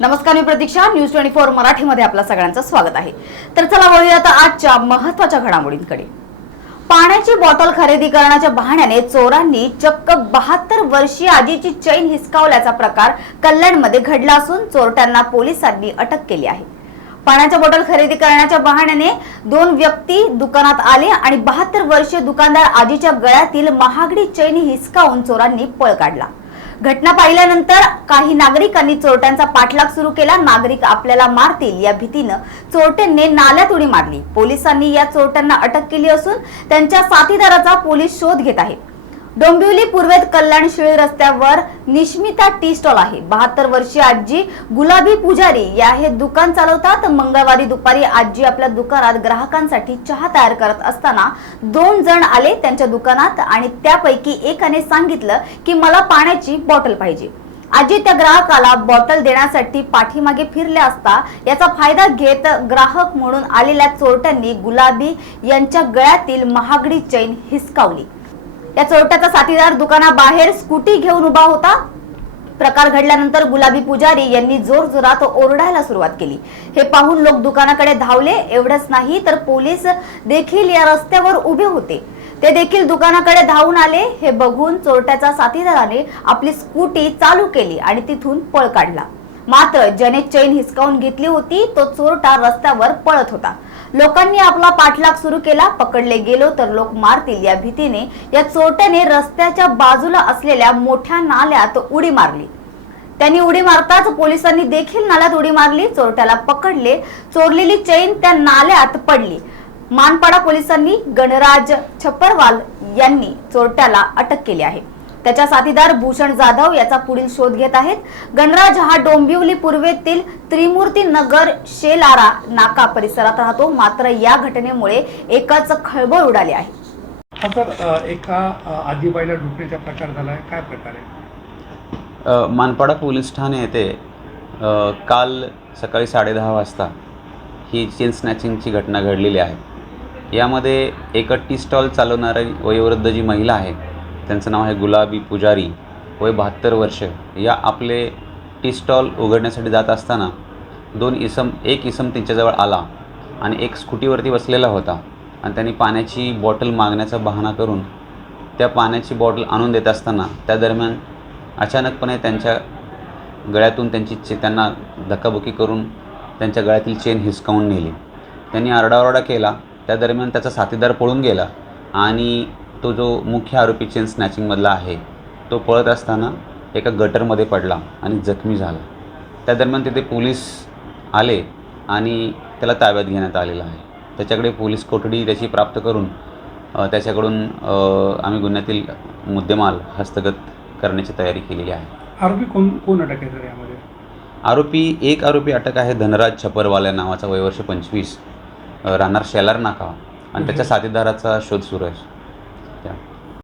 नमस्कार, मी प्रतीक्षा. न्यूज 24 मराठीमध्ये आपल्या सगळ्यांचं स्वागत आहे. तर चला वळूया आता आजच्या महत्त्वाच्या घडामोडींकडे. पाण्याची बॉटल खरेदी करण्याच्या बहाण्याने चोरांनी चक्क 72 वर्षीय आजीची चैन हिसकावल्याचा प्रकार कल्याणमध्ये घडला असून चोरट्यांना पोलिसांनी अटक केली आहे. पाण्याच्या बॉटल खरेदी करण्याच्या बहाण्याने दोन व्यक्ती दुकानात आले आणि 72 वर्षीय दुकानदार आजीच्या गळ्यातील महागडी चैन हिसकावून चोरांनी पळ काढला. घटना पाहिल्यानंतर काही नागरिकांनी चोरट्यांचा पाठलाग सुरू केला. नागरिक आपल्याला मारतील या भीतीनं चोरट्यांनी नाल्यात उडी मारली. पोलिसांनी या चोरट्यांना अटक केली असून त्यांच्या साथीदाराचा पोलीस शोध घेत आहेत. डोंबिवली पूर्वेत कल्याण शिळी रस्त्यावर निश्मिता टी स्टॉल आहे. 72 वर्षीय आजी गुलाबी पुजारी या हे दुकान चालवतात. मंगळवारी दुपारी आजी आपल्या दुकानात ग्राहकांसाठी चहा तयार करत असताना 2 जण आले त्यांच्या दुकानात आणि त्यापैकी एकाने सांगितलं की मला पाण्याची बॉटल पाहिजे. आजी त्या ग्राहकाला बॉटल देण्यासाठी पाठीमागे फिरल्या असता याचा फायदा घेत ग्राहक म्हणून आलेल्या चोरट्यांनी गुलाबी यांच्या गळ्यातील महागडी चैन हिसकावली. या चोरट्याचा साथीदार दुकानाबाहेर स्कूटी घेऊन उभा होता. प्रकार घडल्यानंतर गुलाबी पुजारी यांनी जोरजोरात ओरडायला सुरुवात केली. हे पाहून लोक दुकानाकडे धावले. एवढंच नाही तर पोलीस देखील या रस्त्यावर उभे होते. ते देखील दुकानाकडे धावून आले. हे बघून चोरट्याचा साथीदाराने आपली स्कूटी चालू केली आणि तिथून पळ काढला. मात्र ज्याने चैन हिसकावून घेतली होती तो चोरटा रस्त्यावर पळत होता. लोकांनी आपला पाठलाग सुरू केला. पकडले गेलो तर लोक मारतील या भीतीने या चोरट्याने रस्त्याच्या बाजूला असलेल्या मोठ्या नाल्यात उडी मारली. त्यांनी उडी मारताच पोलिसांनी देखील नाल्यात उडी मारली. चोरट्याला पकडले. चोरलेली चैन त्या नाल्यात पडली. मानपाडा पोलिसांनी गणराज छपरवाल यांनी चोरट्याला अटक केली आहे. त्याचा साथीदार भूषण जाधव याचा पुढील शोध घेत आहेत. गणराज हा डोंबिवली पूर्वेतील त्रिमूर्ती नगर शेलारा नाका परिसरात राहतो. मात्र या घटनेमुळे एकाच खळबळ उडाली आहे. तर एका आजीबाईला लुटण्याचा प्रकार झालाय, काय प्रकार आहे? मानपाडा पोलीस ठाणे येथे काल सकाळी 10:30 वाजता ही चेन स्नॅचिंगची घटना घडलेली आहे. यामध्ये एक टी स्टॉल चालवणारी वयोवृद्ध जी महिला आहे त्यांचं नाव आहे गुलाबी पुजारी, वय 72 वर्ष. या आपले टी स्टॉल उघडण्यासाठी जात असताना एक इसम त्यांच्याजवळ आला आणि एक स्कूटीवरती बसलेला होता आणि त्यांनी पाण्याची बॉटल मागण्याचा बहाणा करून त्या पाण्याची बॉटल आणून देत असताना त्या दरम्यान अचानकपणे त्यांच्या गळ्यातून त्यांना धक्काबुक्की करून त्यांच्या गळ्यातील चेन हिसकावून नेली. त्यांनी आरडाओरडा केला. त्या दरम्यान त्याचा साथीदार पळून गेला आणि तो जो मुख्य आरोपी चेन स्नॅचिंगमधला आहे तो पळत असताना एका गटरमध्ये पडला आणि जखमी झाला. त्या दरम्यान तिथे पोलीस आले आणि त्याला ताब्यात घेण्यात आलेला आहे. त्याच्याकडे पोलीस कोठडी त्याची प्राप्त करून त्याच्याकडून आम्ही गुन्ह्यातील मुद्देमाल हस्तगत करण्याची तयारी केलेली आहे. आरोपी कोण अटक आहे सर यामध्ये? एक आरोपी अटक आहे धनराज छपरवाला नावाचा, वय वर्ष 25, राहणार शेलार नाका, आणि त्याच्या साथीदाराचा शोध सुरू आहे.